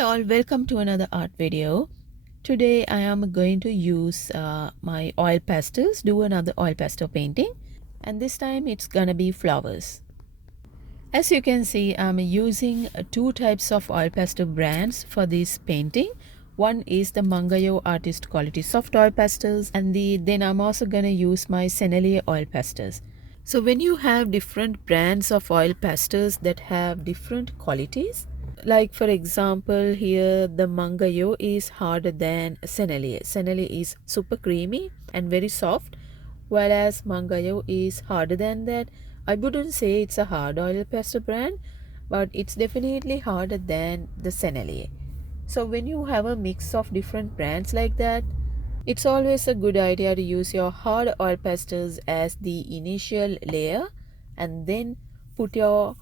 Hi all, welcome to another art video. Today I am going to use my oil pastels, do another oil pastel painting, and this time it's gonna be flowers. As you can see, I'm using two types of oil pastel brands for this painting. One is the Mungyo Artist Quality Soft Oil Pastels, and then I'm also gonna use my Sennelier oil pastels. So when you have different brands of oil pastels that have different qualities, like for example here the Mungyo is harder than Sennelier. Sennelier is super creamy and very soft, whereas Mungyo is harder than that. I wouldn't say it's a hard oil pastel brand, but it's definitely harder than the Sennelier. So when you have a mix of different brands like that, it's always a good idea to use your hard oil pastels as the initial layer and then put your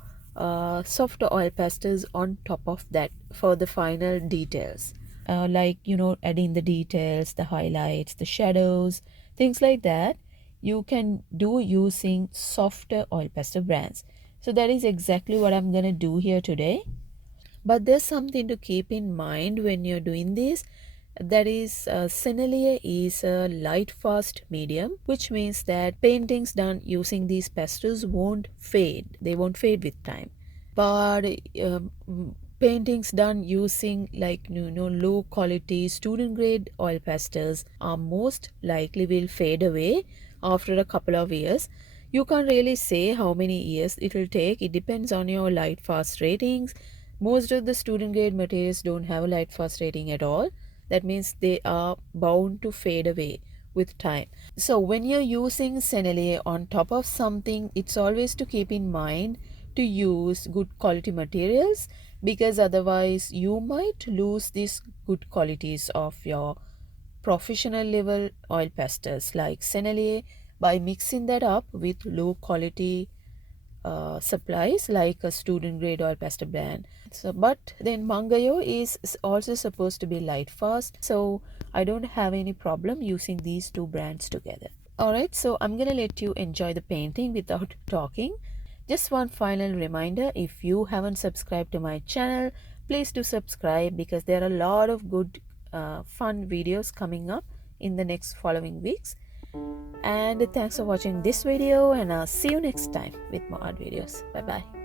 soft oil pastels on top of that for the final details. Like, adding the details, the highlights, the shadows, things like that, you can do using softer oil pastel brands. So that is exactly what I'm going to do here today. But there's something to keep in mind when you're doing this. That is, Sennelier is a light fast medium, which means that paintings done using these pastels won't fade. They won't fade with time. But paintings done using like low quality student grade oil pastels are most likely will fade away after a couple of years. You can't really say how many years it will take. It depends on your light fast ratings. Most of the student grade materials don't have a light fast rating at all. That means they are bound to fade away with time. So when you're using Sennelier on top of something, it's always to keep in mind to use good quality materials, because otherwise you might lose these good qualities of your professional level oil pastels like Sennelier by mixing that up with low quality supplies like a student grade oil pastel brand. So but then Mungyo is also supposed to be light fast, so I don't have any problem using these two brands together. Alright, so I'm gonna let you enjoy the painting without talking. Just one final reminder, if you haven't subscribed to my channel, please do subscribe, because there are a lot of good fun videos coming up in the next following weeks. And thanks for watching this video, and I'll see you next time with more art videos. Bye bye.